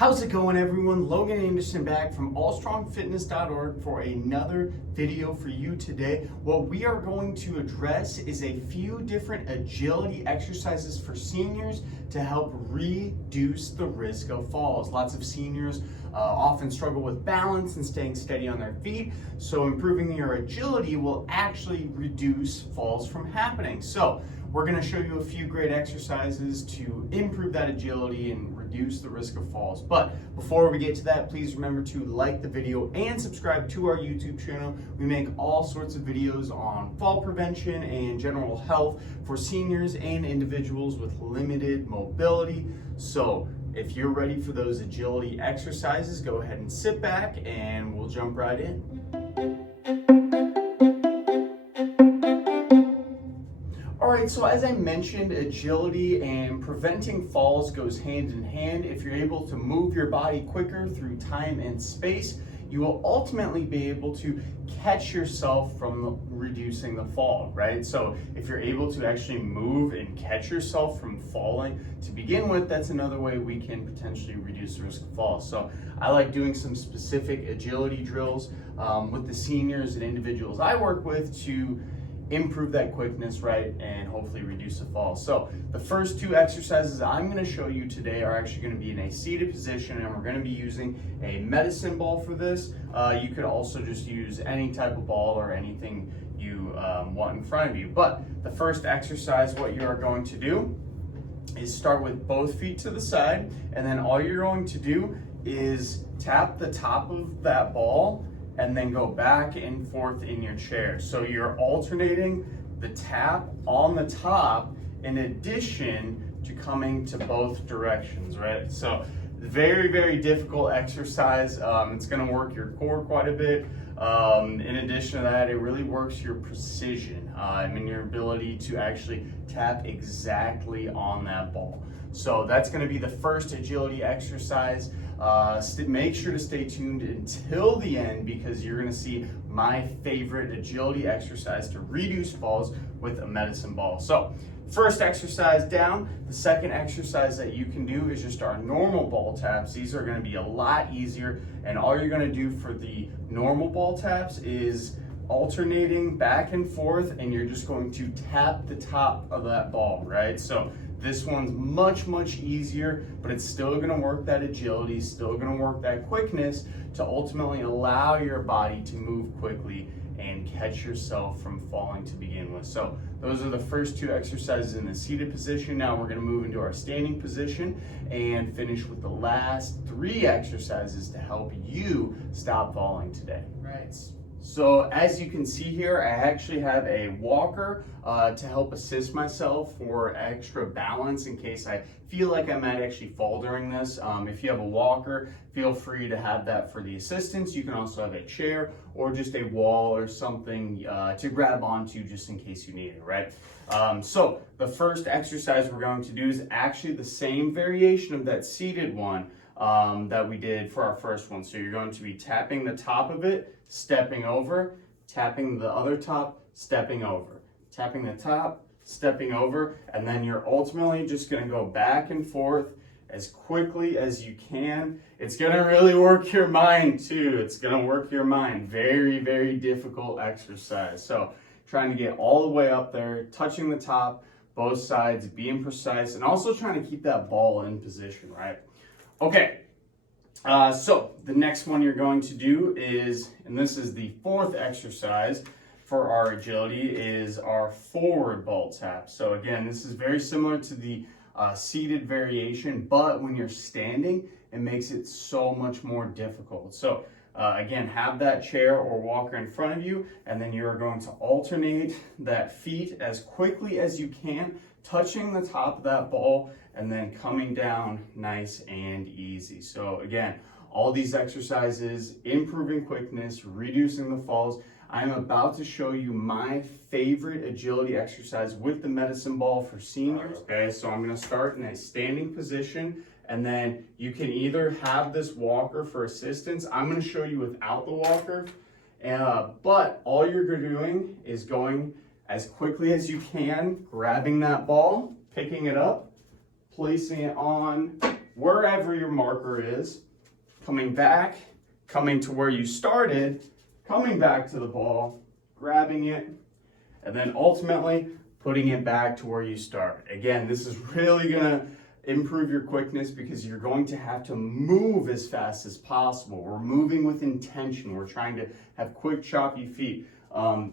How's it going, everyone? Logan Anderson back from allstrongfitness.org for another video for you today. What we are going to address is a few different agility exercises for seniors to help reduce the risk of falls. Lots of seniors often struggle with balance and staying steady on their feet, so improving your agility will actually reduce falls from happening. So we're going to show you a few great exercises to improve that agility and reduce the risk of falls. But before we get to that, please remember to like the video and subscribe to our YouTube channel. We make all sorts of videos on fall prevention and general health for seniors and individuals with limited mobility. So if you're ready for those agility exercises, go ahead and sit back and we'll jump right in. Alright, so as I mentioned, agility and preventing falls goes hand in hand. If you're able to move your body quicker through time and space, you will ultimately be able to catch yourself from reducing the fall, right? So if you're able to actually move and catch yourself from falling to begin with, that's another way we can potentially reduce the risk of falls. So I like doing some specific agility drills with the seniors and individuals I work with to improve that quickness, right, and hopefully reduce the fall. So the first two exercises I'm going to show you today are actually going to be in a seated position, and we're going to be using a medicine ball for this. You could also just use any type of ball or anything you want in front of you. But the first exercise, what you are going to do is start with both feet to the side, and then all you're going to do is tap the top of that ball and then go back and forth in your chair. So you're alternating the tap on the top in addition to coming to both directions, right? So very, very difficult exercise. It's gonna work your core quite a bit. In addition to that, it really works your precision and your ability to actually tap exactly on that ball. So that's gonna be the first agility exercise. Make sure to stay tuned until the end because you're gonna see my favorite agility exercise to reduce falls with a medicine ball. So first exercise down. The second exercise that you can do is just our normal ball taps. These are gonna be a lot easier, and all you're gonna do for the normal ball taps is alternating back and forth, and you're just going to tap the top of that ball, right? So this one's much easier, but it's still gonna work that agility, still gonna work that quickness to ultimately allow your body to move quickly and catch yourself from falling to begin with. So those are the first two exercises in the seated position. Now we're gonna move into our standing position and finish with the last three exercises to help you stop falling today. Right. So as you can see here, I actually have a walker to help assist myself for extra balance in case I feel like I might actually fall during this. If you have a walker, feel free to have that for the assistance. You can also have a chair or just a wall or something to grab onto just in case you need it, right? So the first exercise we're going to do is actually the same variation of that seated one that we did for our first one. So you're going to be tapping the top of it, stepping over, tapping the other top, stepping over, tapping the top, stepping over, and then you're ultimately just going to go back and forth as quickly as you can. It's going to really work your mind too. It's going to work your mind. Very difficult exercise. So trying to get all the way up there, touching the top, both sides, being precise, and also trying to keep that ball in position, right? Okay. So the next one you're going to do is, and this is the fourth exercise for our agility, is our forward ball tap. So again, this is very similar to the seated variation, but when you're standing, it makes it so much more difficult. So again, have that chair or walker in front of you, and then you're going to alternate that feet as quickly as you can, touching the top of that ball, and then coming down nice and easy. So again, all these exercises, improving quickness, reducing the falls. I'm about to show you my favorite agility exercise with the medicine ball for seniors. Okay, so I'm gonna start in a standing position, and then you can either have this walker for assistance. I'm gonna show you without the walker, but all you're doing is going as quickly as you can, grabbing that ball, picking it up, placing it on wherever your marker is, coming back, coming to where you started, coming back to the ball, grabbing it, and then ultimately putting it back to where you start. Again, this is really gonna improve your quickness because you're going to have to move as fast as possible. We're moving with intention. We're trying to have quick, choppy feet.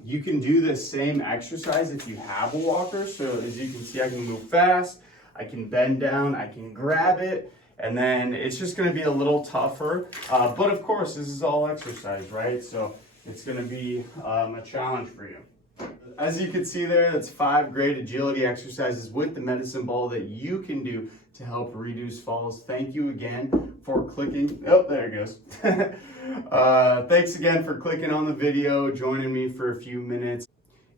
You can do this same exercise if you have a walker. So as you can see, I can move fast, I can bend down, I can grab it, and then it's just gonna be a little tougher. But of course, this is all exercise, right? So it's gonna be a challenge for you. As you can see there, that's 5 great agility exercises with the medicine ball that you can do to help reduce falls. Thank you again for clicking. Oh, there it goes. Thanks again for clicking on the video, joining me for a few minutes.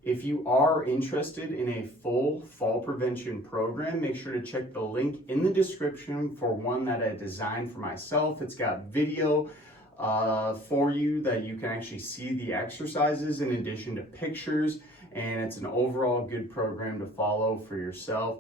If you are interested in a full fall prevention program, make sure to check the link in the description for one that I designed for myself. It's got video for you that you can actually see the exercises in addition to pictures, and it's an overall good program to follow for yourself.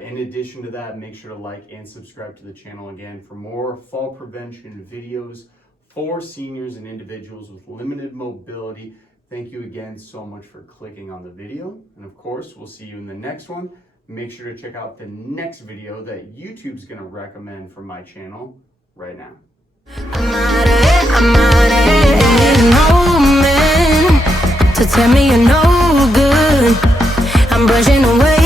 In addition to that, make sure to like and subscribe to the channel again for more fall prevention videos for seniors and individuals with limited mobility. Thank you again so much for clicking on the video, and of course we'll see you in the next one. Make sure to check out the next video that YouTube's going to recommend from my channel right now. I'm out of it, no man to tell me you're no good. I'm brushing away.